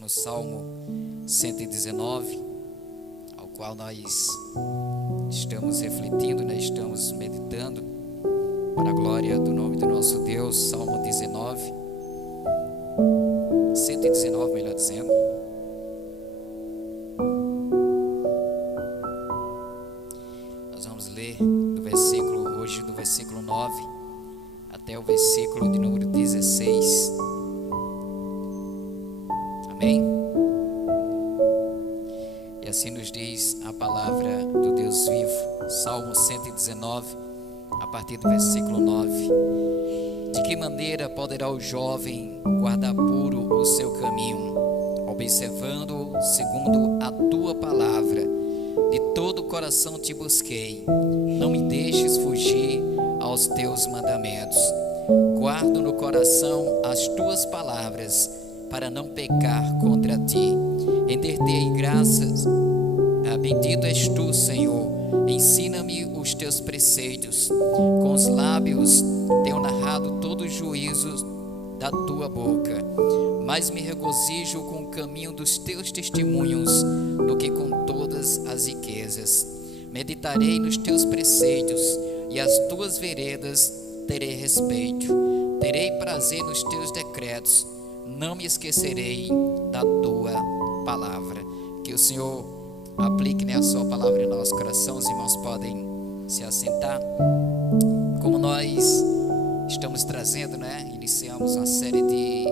No Salmo 119, ao qual nós estamos refletindo, estamos meditando para a glória do nome do nosso Deus. Salmo 119, melhor dizendo. Nós vamos ler hoje do versículo 9 até o versículo de número 16. Amém? E assim nos diz a palavra do Deus vivo. Salmo 119, a partir do versículo 9. De que maneira poderá o jovem guardar puro o seu caminho, observando segundo a tua palavra? De todo o coração te busquei, não me deixes fugir aos teus mandamentos. Guardo no coração as tuas palavras, para não pecar contra ti. Render-te-ei graças. Bendito és tu, Senhor. Ensina-me os teus preceitos. Com os lábios tenho narrado todos os juízos da tua boca. Mas me regozijo com o caminho dos teus testemunhos do que com todas as riquezas. Meditarei nos teus preceitos, e as tuas veredas terei respeito. Terei prazer nos teus decretos. Não me esquecerei da tua palavra. Que o Senhor aplique a sua palavra em nosso coração. Os irmãos podem se assentar. Como nós estamos trazendo, iniciamos uma série de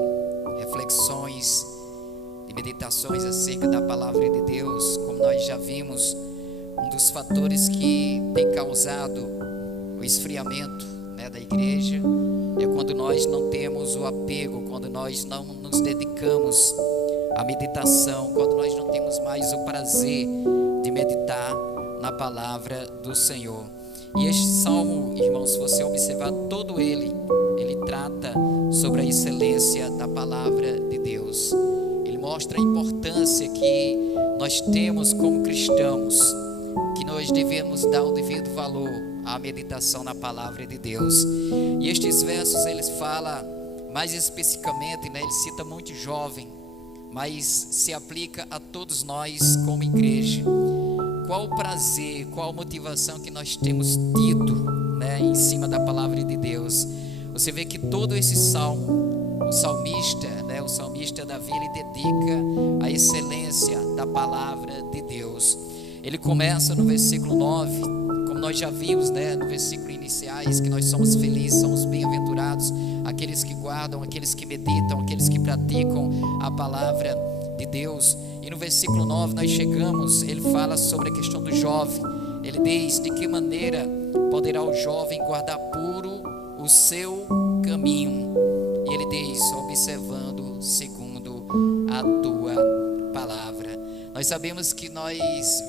reflexões, de meditações acerca da palavra de Deus. Como nós já vimos, um dos fatores que tem causado o esfriamento da igreja é quando nós não temos o apego, quando nós não nos dedicamos à meditação, quando nós não temos mais o prazer de meditar na palavra do Senhor. E este salmo, irmãos, se você observar todo ele trata sobre a excelência da palavra de Deus. Ele mostra a importância que nós temos como cristãos, que nós devemos dar o devido valor à meditação na palavra de Deus. E estes versos eles falam mais especificamente, ele cita muito jovem, mas se aplica a todos nós como igreja. Qual o prazer, qual a motivação que nós temos tido em cima da palavra de Deus? Você vê que todo esse salmo, o salmista Davi, ele dedica a excelência da palavra de Deus. Ele começa no versículo 9, como nós já vimos, no versículo iniciais, que nós somos felizes, somos bem-aventurados, aqueles que guardam, aqueles que meditam, aqueles que praticam a palavra de Deus. E no versículo 9 nós chegamos, ele fala sobre a questão do jovem. Ele diz: de que maneira poderá o jovem guardar puro o seu caminho? E ele diz: observando segundo a tua palavra. Nós sabemos que nós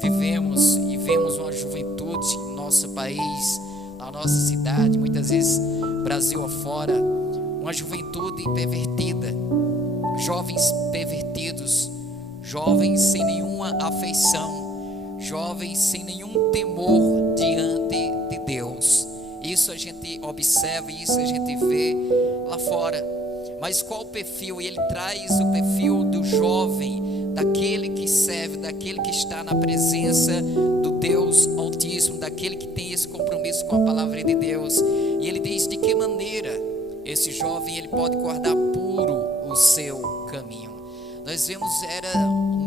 vivemos e vemos uma juventude no nosso país, na nossa cidade, muitas vezes Brasil afora, uma juventude pervertida, jovens pervertidos, jovens sem nenhuma afeição, jovens sem nenhum temor diante de Deus. Isso a gente observa, isso a gente vê lá fora. Mas qual o perfil? E ele traz o perfil do jovem, daquele que serve, daquele que está na presença do Deus Altíssimo, daquele que tem esse compromisso com a palavra de Deus. E ele diz: de que maneira esse jovem ele pode guardar puro o seu caminho? Nós vemos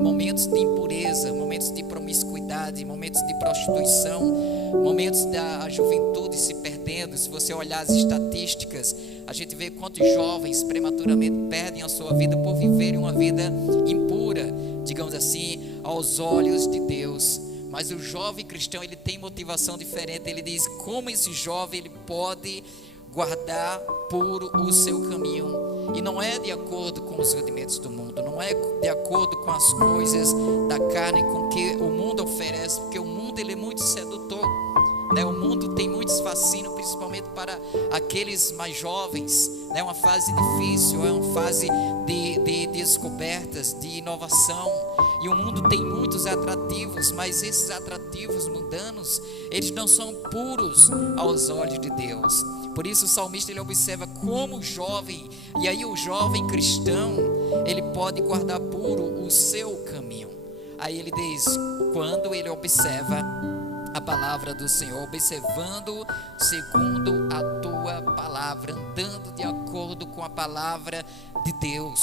momentos de impureza, momentos de promiscuidade, momentos de prostituição, momentos da juventude se perdendo. Se você olhar as estatísticas, a gente vê quantos jovens prematuramente perdem a sua vida por viverem uma vida impura, digamos assim, aos olhos de Deus. Mas o jovem cristão, ele tem motivação diferente. Ele diz: como esse jovem ele pode guardar puro o seu caminho? E não é de acordo com os rudimentos do mundo, não é de acordo com as coisas da carne, com o que o mundo oferece, porque o mundo ele é muito sedutor, O mundo tem muitos fascínios, principalmente para aqueles mais jovens, É uma fase difícil, é uma fase de descobertas, de inovação, e o mundo tem muitos atrativos, mas esses atrativos mundanos, eles não são puros aos olhos de Deus. Por isso o salmista ele observa como o jovem, e aí o jovem cristão, ele pode guardar puro puro o seu caminho. Aí ele diz, quando ele observa a palavra do Senhor, observando segundo a tua palavra, andando de acordo com a palavra de Deus.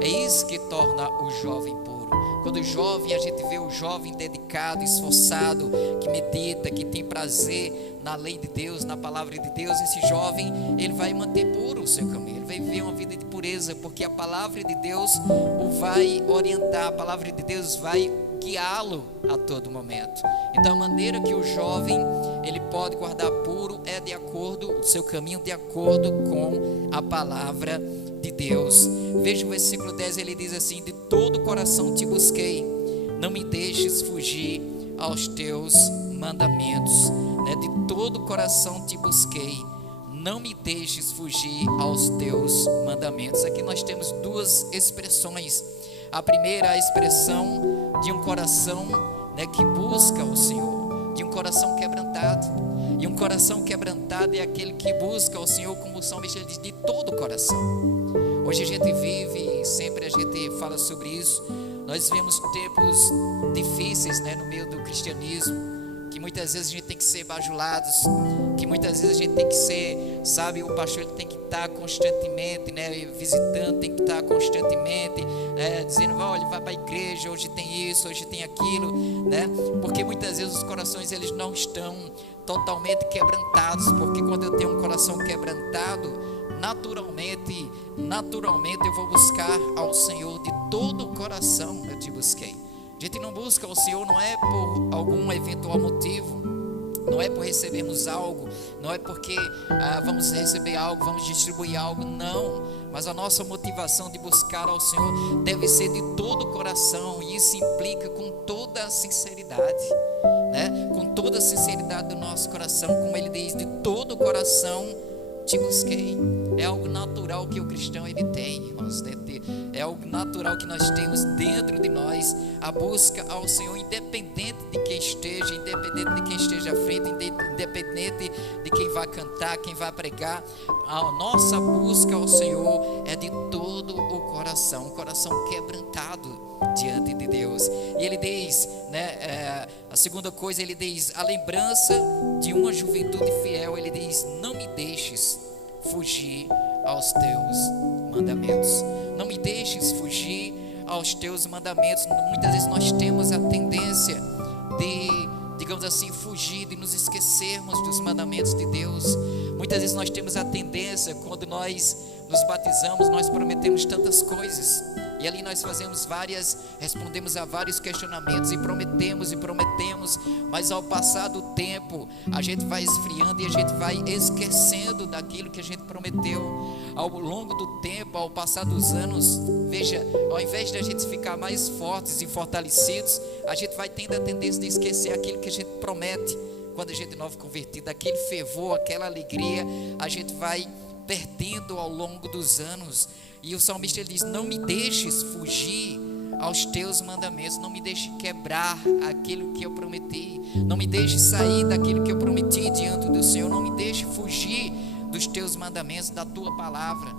É isso que torna o jovem puro. Quando o jovem, a gente vê o jovem dedicado, esforçado, que medita, que tem prazer na lei de Deus, na palavra de Deus, esse jovem, ele vai manter puro o seu caminho, ele vai viver uma vida de pureza, porque a palavra de Deus o vai orientar, a palavra de Deus vai guiá-lo a todo momento. Então a maneira que o jovem ele pode guardar puro é de acordo, o seu caminho de acordo com a palavra de Deus. Veja o versículo 10, ele diz assim: de todo o coração te busquei, não me deixes fugir aos teus mandamentos, né? De todo o coração te busquei, não me deixes fugir aos teus mandamentos. Aqui nós temos duas expressões. A primeira, a expressão de um coração, né, que busca o Senhor, de um coração quebrantado. E um coração quebrantado é aquele que busca o Senhor, como o salmista diz, de todo o coração. Hoje a gente vive, sempre a gente fala sobre isso, nós vivemos tempos difíceis, né, no meio do cristianismo, que muitas vezes a gente tem que ser bajulados, que muitas vezes a gente tem que ser, sabe, o pastor ele tem que estar constantemente, né, visitando, tem que estar constantemente, dizendo, olha, vai para a igreja, hoje tem isso, hoje tem aquilo, né, porque muitas vezes os corações eles não estão totalmente quebrantados, porque quando eu tenho um coração quebrantado, naturalmente eu vou buscar ao Senhor de todo o coração. Eu te busquei. A gente não busca o Senhor não é por algum eventual motivo, não é por recebermos algo, não é porque vamos receber algo, vamos distribuir algo, não. Mas a nossa motivação de buscar ao Senhor deve ser de todo o coração, e isso implica com toda a sinceridade, né? Com toda a sinceridade do nosso coração, como ele diz, de todo o coração te busquei. É algo natural que o cristão ele tem, irmãos, é algo natural que nós temos dentro de nós, a busca ao Senhor, independente de quem esteja, independente de quem esteja à frente, independente de quem vai cantar, quem vai pregar. A nossa busca ao Senhor é de todo o coração, um coração quebrantado diante de Deus. E ele diz, né, a segunda coisa, ele diz, a lembrança de uma juventude fiel, ele diz, não me deixes fugir aos teus mandamentos, não me deixes fugir aos teus mandamentos. Muitas vezes nós temos a tendência de, digamos assim, fugir, de nos esquecermos dos mandamentos de Deus. Muitas vezes nós temos a tendência, quando nós nos batizamos, nós prometemos tantas coisas, e ali nós respondemos a vários questionamentos, e prometemos, mas ao passar do tempo, a gente vai esfriando e a gente vai esquecendo daquilo que a gente prometeu. Ao longo do tempo, ao passar dos anos, veja, ao invés de a gente ficar mais fortes e fortalecidos, a gente vai tendo a tendência de esquecer aquilo que a gente promete. Quando a gente é novo convertido, aquele fervor, aquela alegria, a gente vai perdendo ao longo dos anos. E o salmista ele diz, não me deixes fugir aos teus mandamentos, não me deixe quebrar aquilo que eu prometi, não me deixe sair daquilo que eu prometi diante do Senhor, não me deixe fugir dos teus mandamentos, da tua palavra.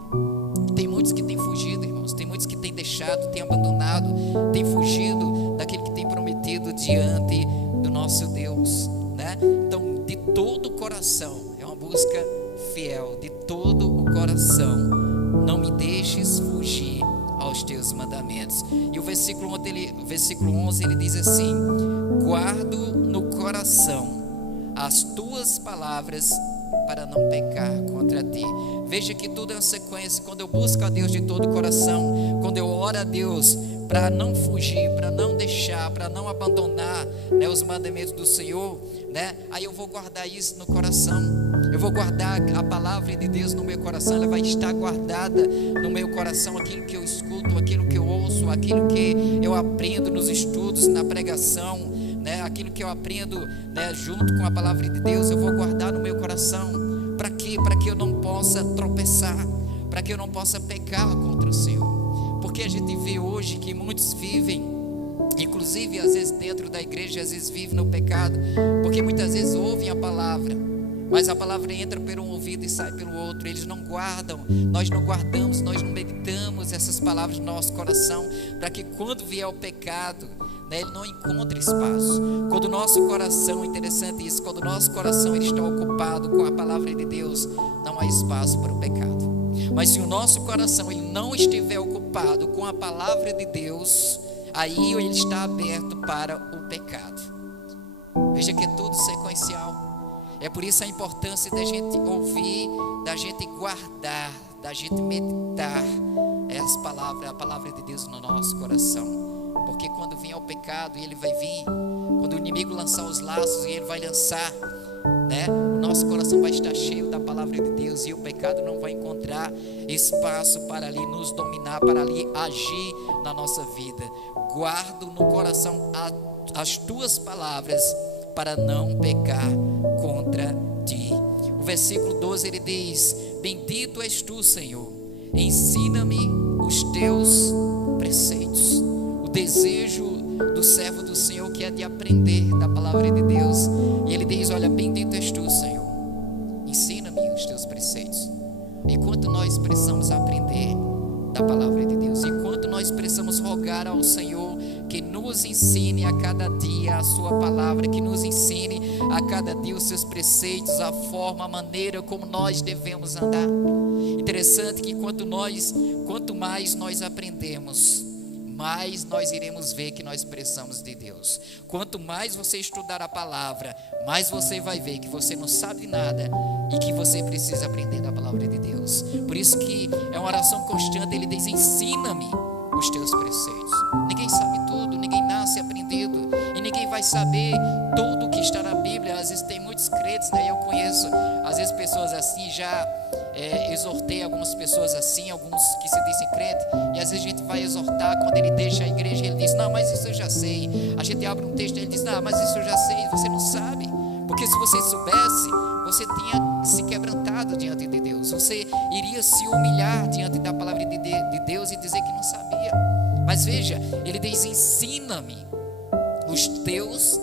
Tem muitos que têm fugido, irmãos, tem muitos que têm deixado, têm abandonado, têm fugido daquilo que tem prometido diante do nosso Deus, né? Então, de todo o coração, é uma busca fiel, de todo o coração, não me deixes fugir aos teus mandamentos. E o versículo 11 ele diz assim, guardo no coração as tuas palavras para não pecar contra ti. Veja que tudo é uma sequência. Quando eu busco a Deus de todo o coração, quando eu oro a Deus para não fugir, para não deixar, para não abandonar, né, os mandamentos do Senhor, né, aí eu vou guardar isso no coração. Eu vou guardar a palavra de Deus no meu coração. Ela vai estar guardada no meu coração, aquilo que eu escuto, aquilo que eu ouço, aquilo que eu aprendo nos estudos, na pregação, né, aquilo que eu aprendo, né, junto com a palavra de Deus, eu vou guardar no meu coração. Para quê? Para que eu não possa tropeçar, para que eu não possa pecar contra o Senhor. Porque a gente vê hoje que muitos vivem, inclusive às vezes dentro da igreja, às vezes vivem no pecado, porque muitas vezes ouvem a palavra, mas a palavra entra pelo um ouvido e sai pelo outro. Eles não guardam, nós não guardamos, nós não meditamos essas palavras no nosso coração, para que quando vier o pecado, né, ele não encontre espaço. Quando o nosso coração, interessante isso, quando o nosso coração ele está ocupado com a palavra de Deus, não há espaço para o pecado. Mas se o nosso coração ele não estiver ocupado com a palavra de Deus, aí ele está aberto para o pecado. Veja que é tudo sequencial. É por isso a importância da gente ouvir, da gente guardar, da gente meditar essa palavra, a palavra de Deus no nosso coração. Porque quando vier o pecado, ele vai vir. Quando o inimigo lançar os laços, ele vai lançar, né? O nosso coração vai estar cheio da palavra de Deus, e o pecado não vai encontrar espaço para ali nos dominar, para ali agir na nossa vida. Guardo no coração as tuas palavras, para não pecar contra ti. O versículo 12 ele diz: bendito és tu, Senhor, ensina-me os teus preceitos. O desejo do servo do Senhor que é de aprender da palavra de Deus, e ele diz: olha, bendito és tu, Senhor, ensina-me os teus preceitos. Enquanto nós precisamos aprender da palavra de Deus, enquanto nós precisamos rogar ao Senhor que nos ensine a cada dia a sua palavra, que nos ensine a cada dia os seus preceitos, a forma, a maneira como nós devemos andar. Interessante que quanto mais nós aprendemos, mais nós iremos ver que nós precisamos de Deus. Quanto mais você estudar a palavra, mais você vai ver que você não sabe nada e que você precisa aprender da palavra de Deus. Por isso que é uma oração constante. Ele diz: ensina-me os teus preceitos. Ninguém sabe tudo, ninguém nasce aprendendo, e ninguém vai saber tudo o que está na Bíblia. Às vezes tem muitos crentes, né? Eu conheço às vezes pessoas assim, já exortei algumas pessoas assim, alguns que se dizem crente, e às vezes a gente vai exortar, quando ele deixa a igreja, ele diz: não, mas isso eu já sei. A gente abre um texto e ele diz: não, mas isso eu já sei. Você não sabe, porque se você soubesse, você tinha se quebrantado diante de Deus, você iria se humilhar diante da palavra de Deus e dizer que não sabia. Mas veja, ele diz: ensina-me os teus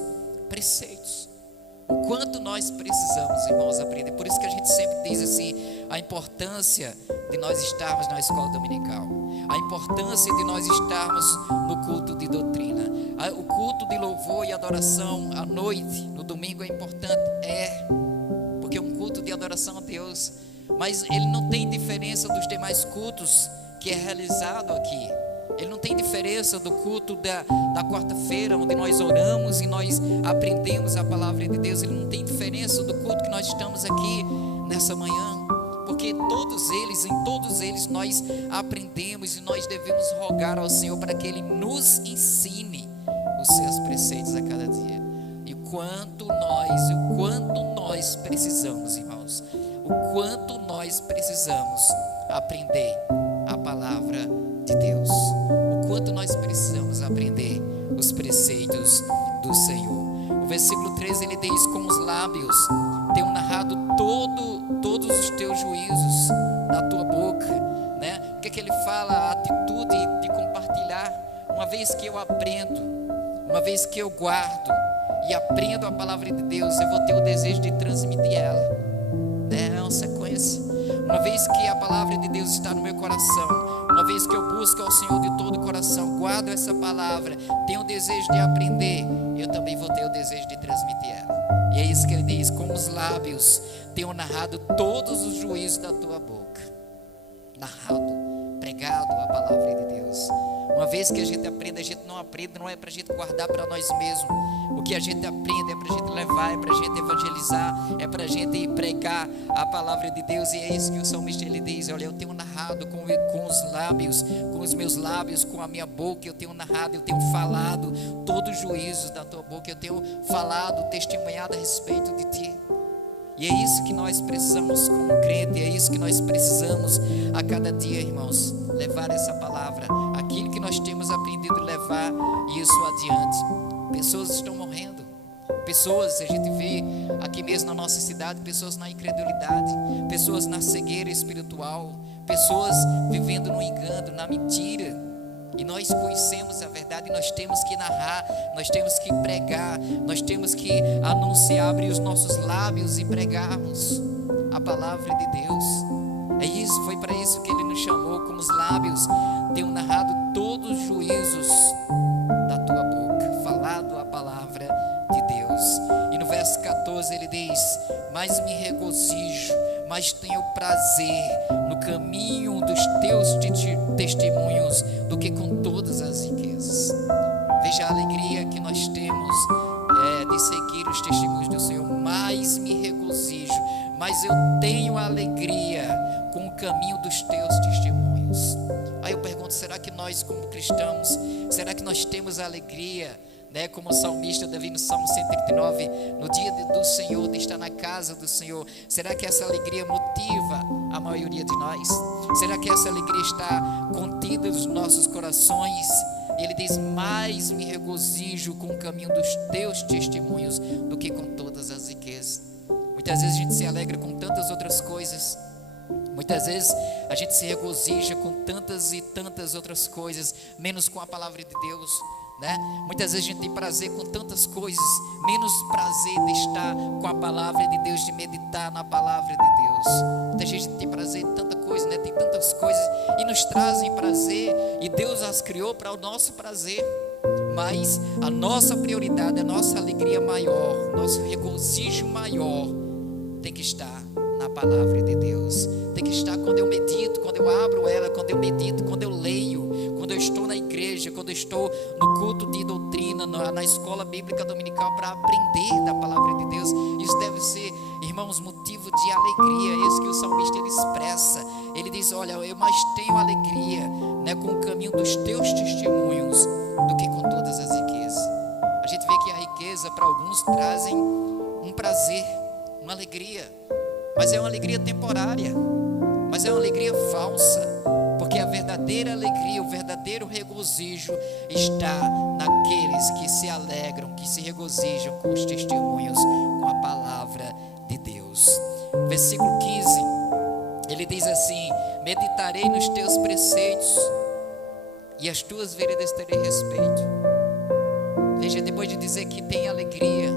preceitos. O quanto nós precisamos, irmãos, aprender. Por isso que a gente sempre diz assim, a importância de nós estarmos na escola dominical, a importância de nós estarmos no culto de doutrina, o culto de louvor e adoração à noite, no domingo é importante, porque é um culto de adoração a Deus, mas ele não tem diferença dos demais cultos que é realizado aqui. Ele não tem diferença do culto da quarta-feira, onde nós oramos e nós aprendemos a palavra de Deus. Ele não tem diferença do culto que nós estamos aqui nessa manhã, porque em todos eles nós aprendemos, e nós devemos rogar ao Senhor para que Ele nos ensine os seus preceitos a cada dia. E o quanto nós precisamos, irmãos, o quanto nós precisamos aprender a palavra de Deus, o quanto nós precisamos aprender os preceitos do Senhor. O versículo 13 ele diz: com os lábios tenho narrado todos os teus juízos na tua boca, né? O que é que ele fala? A atitude de compartilhar. Uma vez que eu aprendo, uma vez que eu guardo e aprendo a palavra de Deus, eu vou ter o desejo de transmitir ela, né? É uma sequência. Uma vez que a palavra de Deus está no meu coração, uma vez que eu busco ao Senhor de todo o coração, guardo essa palavra, tenho o desejo de aprender, eu também vou ter o desejo de transmitir ela. E é isso que ele diz: com os lábios tenho narrado todos os juízos da tua boca. Narrado, pregado a palavra de Deus. Uma vez que a gente aprende, a gente não aprende, não é para a gente guardar para nós mesmos. O que a gente aprende é para a gente levar, é para a gente evangelizar, é para a gente pregar a palavra de Deus. E é isso que o salmista ele diz: olha, eu tenho narrado com os lábios, com os meus lábios, com a minha boca, eu tenho narrado, eu tenho falado todos os juízos da tua boca, eu tenho falado, testemunhado a respeito de ti. E é isso que nós precisamos como crente, é isso que nós precisamos a cada dia, irmãos, levar essa palavra, aquilo que nós temos aprendido, levar isso adiante. Pessoas estão morrendo, pessoas, a gente vê aqui mesmo na nossa cidade, pessoas na incredulidade, pessoas na cegueira espiritual, pessoas vivendo no engano, na mentira. E nós conhecemos a verdade, sabe, nós temos que narrar, nós temos que pregar, nós temos que anunciar, abrir os nossos lábios e pregarmos a palavra de Deus. É isso, foi para isso que Ele nos chamou, como os lábios tenham narrado todos os juízos da tua boca, falado a palavra de Deus. E no verso 14 ele diz: mas me regozijo, mas tenho prazer no caminho dos teus testemunhos do que com todas as riquezas. Veja a alegria que nós temos de seguir os testemunhos do Senhor. Mais me regozijo, mas eu tenho alegria com o caminho dos teus testemunhos. Aí eu pergunto, será que nós como cristãos, será que nós temos alegria, como o salmista Davi no Salmo 139, no dia do Senhor, de estar na casa do Senhor? Será que essa alegria motiva a maioria de nós? Será que essa alegria está contida nos nossos corações? Ele diz: mais me regozijo com o caminho dos teus testemunhos do que com todas as riquezas. Muitas vezes a gente se alegra com tantas outras coisas, muitas vezes a gente se regozija com tantas e tantas outras coisas, menos com a palavra de Deus, Muitas vezes a gente tem prazer com tantas coisas, menos prazer de estar com a palavra de Deus, de meditar na palavra de Deus. Muita gente tem prazer em tanta coisa, tem tantas coisas e nos trazem prazer, e Deus as criou para o nosso prazer. Mas a nossa prioridade, a nossa alegria maior, nosso regozijo maior tem que estar na palavra de Deus. Tem que estar quando eu medito, quando eu abro ela, quando eu medito, quando eu leio, quando eu estou na igreja, quando eu estou no culto de doutrina, na escola bíblica dominical, para aprender da palavra de Deus. Isso deve ser, irmãos, motivo de alegria. É isso que o salmista ele expressa. Ele diz: olha, eu mais tenho alegria com o caminho dos teus testemunhos do que com todas as riquezas. A gente vê que a riqueza para alguns trazem um prazer, uma alegria, mas é uma alegria temporária, mas é uma alegria falsa, porque a verdadeira alegria, o verdadeiro regozijo está naqueles que se alegram, que se regozijam com os testemunhos, com a palavra de Deus. Versículo 15, ele diz assim: meditarei nos teus preceitos e as tuas veredas terei respeito. Veja, depois de dizer que tem alegria,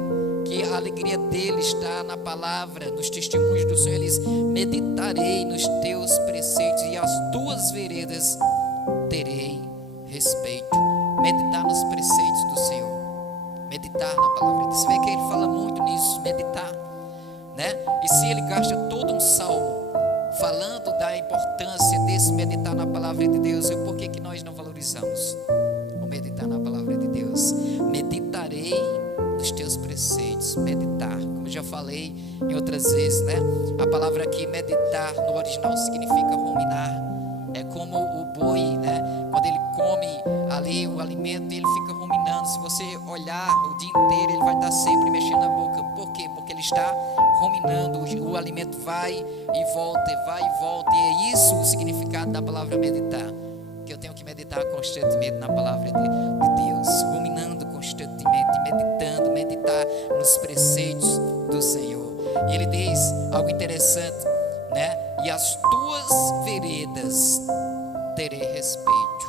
que a alegria dele está na palavra, nos testemunhos do Senhor, ele diz: meditarei nos teus preceitos e as tuas veredas terei respeito. Meditar nos preceitos do Senhor, meditar na palavra. Você vê que ele fala muito nisso, meditar, E se ele gasta todo um salmo falando da importância desse meditar na palavra de Deus, por que nós não valorizamos o meditar na palavra de Deus? Meditarei nos teus preceitos. Meditar, como já falei em outras vezes, A palavra aqui, meditar, no original significa ruminar. É como o boi, Quando ele come ali o alimento, ele fica ruminando. Se você olhar o dia inteiro, ele vai estar sempre mexendo a boca. Por quê? Porque ele está ruminando. O alimento vai e volta, e é isso o significado da palavra meditar. Que eu tenho que meditar constantemente na palavra de Deus, ruminando constantemente, meditando, meditar nos preceitos do Senhor. E ele diz algo interessante, e as tuas veredas terei respeito,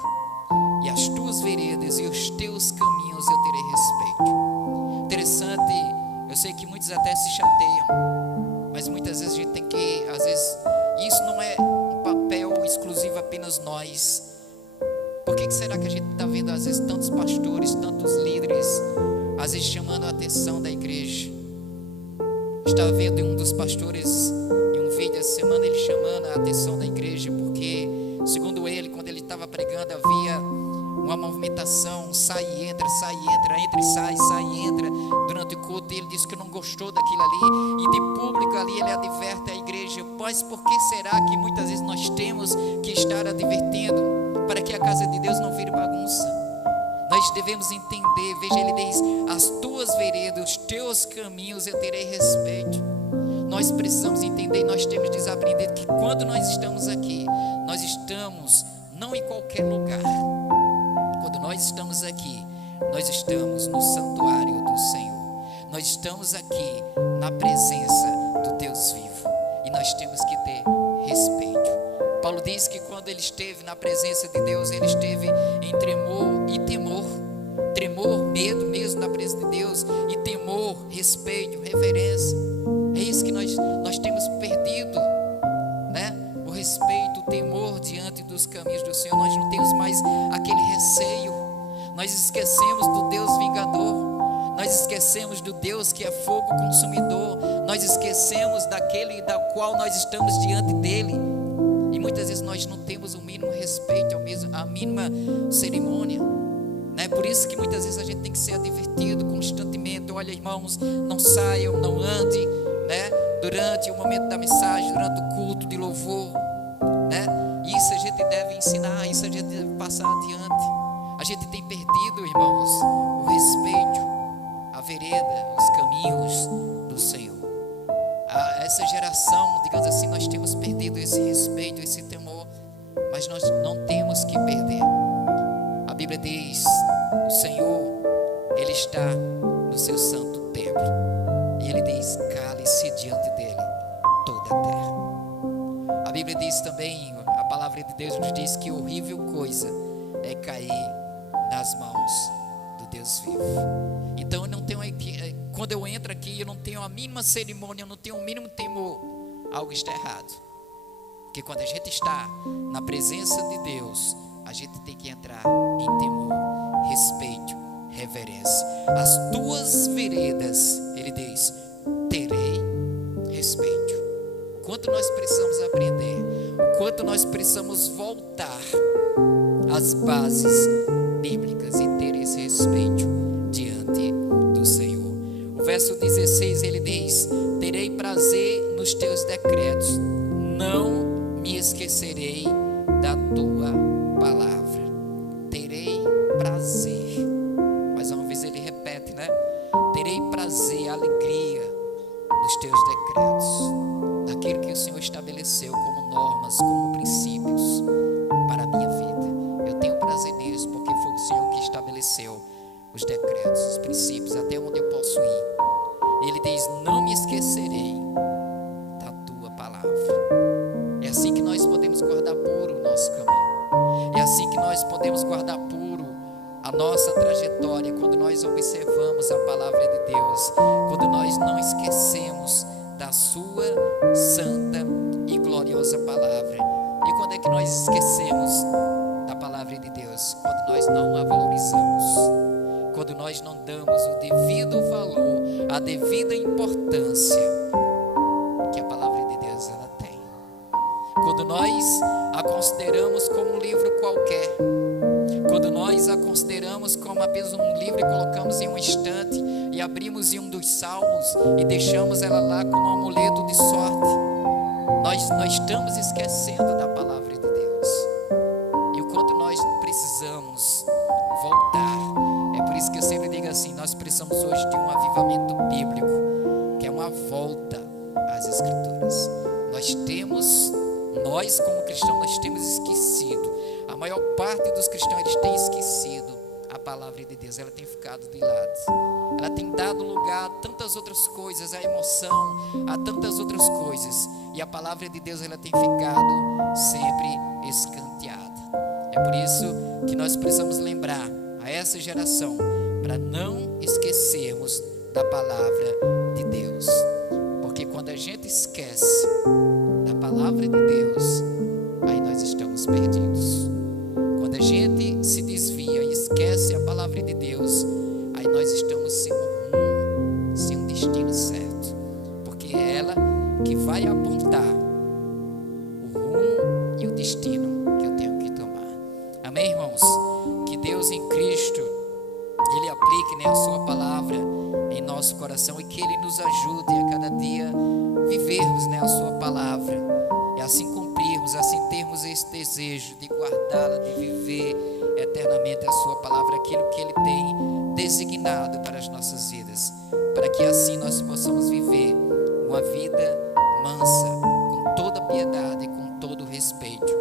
e as tuas veredas e os teus caminhos eu terei respeito. Interessante, eu sei que muitos até se chateiam, mas muitas vezes a gente tem que, às vezes, isso não é um papel exclusivo apenas nós. Por que será que a gente está vendo às vezes tantos pastores, tantos líderes, às vezes chamando a atenção da igreja? Estava vendo um dos pastores em um vídeo essa semana, ele chamando a atenção da igreja, porque segundo ele, quando ele estava pregando, havia uma movimentação, sai e entra, entra e sai e entra durante o culto. E ele disse que não gostou daquilo ali, e de público ali ele adverte a igreja. Mas por que será que muitas vezes nós temos que estar advertendo para que a casa de Deus não vire bagunça? Nós devemos entender. Veja, ele diz: as tuas veredas, os teus caminhos eu terei respeito. Nós precisamos entender, e nós temos desaprendido que quando nós estamos aqui, nós estamos não em qualquer lugar. Quando nós estamos aqui, nós estamos no santuário do Senhor. Nós estamos aqui na presença do Deus vivo, e nós temos que ter respeito. Paulo diz que quando ele esteve na presença de Deus, ele esteve em tremor e temor. temor, medo mesmo da presença de Deus, e temor, respeito, reverência. É isso que nós temos perdido, né? O respeito, o temor diante dos caminhos do Senhor. Nós não temos mais aquele receio. Nós esquecemos do Deus vingador. Nós esquecemos do Deus que é fogo consumidor. Nós esquecemos daquele da qual nós estamos diante dele. E muitas vezes nós não temos o mínimo respeito, a mínima cerimônia, né? Por isso que muitas vezes a gente tem que ser advertido constantemente. Olha, irmãos, não saiam, não andem, né? Durante o momento da mensagem, durante o culto de louvor, né? Isso a gente deve ensinar, isso a gente deve passar adiante. A gente tem perdido, irmãos, o respeito, a vereda, os caminhos do Senhor. Essa geração, digamos assim, nós temos perdido esse respeito, esse temor, mas nós não temos que perder. A Bíblia diz: o Senhor, Ele está no seu santo templo, e Ele diz: cale-se diante dele toda a terra. A Bíblia diz também, a palavra de Deus nos diz que horrível coisa é cair nas mãos do Deus vivo. Então eu não tenho, quando eu entro aqui, eu não tenho a mínima cerimônia, eu não tenho o mínimo temor, algo está errado. Porque quando a gente está na presença de Deus, a gente tem que entrar em temor, respeito, reverência. As tuas veredas, Ele diz, terei respeito. O quanto nós precisamos aprender, o quanto nós precisamos voltar às bases bíblicas e ter esse respeito diante do Senhor. O verso 16 ele diz: terei prazer nos teus decretos, não me esquecerei da tua palavra. Terei prazer. Mais uma vez ele repete, né? Terei prazer, alegria nos teus decretos, naquilo que o Senhor estabeleceu como normas, como princípios para a minha vida. Eu tenho prazer nisso, porque foi o Senhor que estabeleceu os decretos, os princípios, até onde eu posso ir. Ele diz: não me esquecerei da tua palavra. É assim que nós podemos guardar puro o nosso caminho. É assim que nós podemos guardar puro a nossa trajetória, quando nós observamos a palavra de Deus, quando nós não esquecemos da sua santa e gloriosa palavra. E quando é que nós esquecemos da palavra de Deus? Quando nós não a valorizamos, quando nós não damos o devido valor, a devida importância que a palavra de Deus ela tem. Quando nós a consideramos como um livro qualquer, quando nós a consideramos como apenas um livro e colocamos em um estante e abrimos em um dos salmos e deixamos ela lá como um amuleto de sorte, nós estamos esquecendo da palavra de Deus. E o quanto nós precisamos voltar. É por isso que eu sempre digo assim: nós precisamos hoje de um avivamento bíblico, que é uma volta às Escrituras. Nós como cristãos, nós temos esquecido. A maior parte dos cristãos, eles têm esquecido a palavra de Deus. Ela tem ficado de lado. Ela tem dado lugar a tantas outras coisas, a emoção, a tantas outras coisas. E a palavra de Deus, ela tem ficado sempre escanteada. É por isso que nós precisamos lembrar a essa geração, para não esquecermos da palavra de Deus. Porque quando a gente esquece da palavra de Deus, aí nós estamos perdidos. Quando a gente se desvia e esquece a palavra de Deus, aí nós estamos sem um rumo, sem um destino certo. Porque é ela que vai apontar o rumo e o destino que eu tenho que tomar. Amém, irmãos? Que Deus em Cristo, Ele aplique, né, a sua palavra em nosso coração e que Ele nos ajude a cada dia vivermos, né, a sua palavra e assim cumprirmos, assim termos esse desejo de guardá-la, de viver eternamente a sua palavra, aquilo que Ele tem designado para as nossas vidas, para que assim nós possamos viver uma vida mansa, com toda piedade e com todo respeito,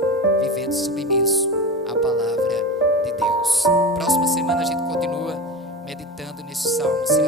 vivendo submisso à palavra de Deus. Próxima semana a gente continua meditando nesse salmo, se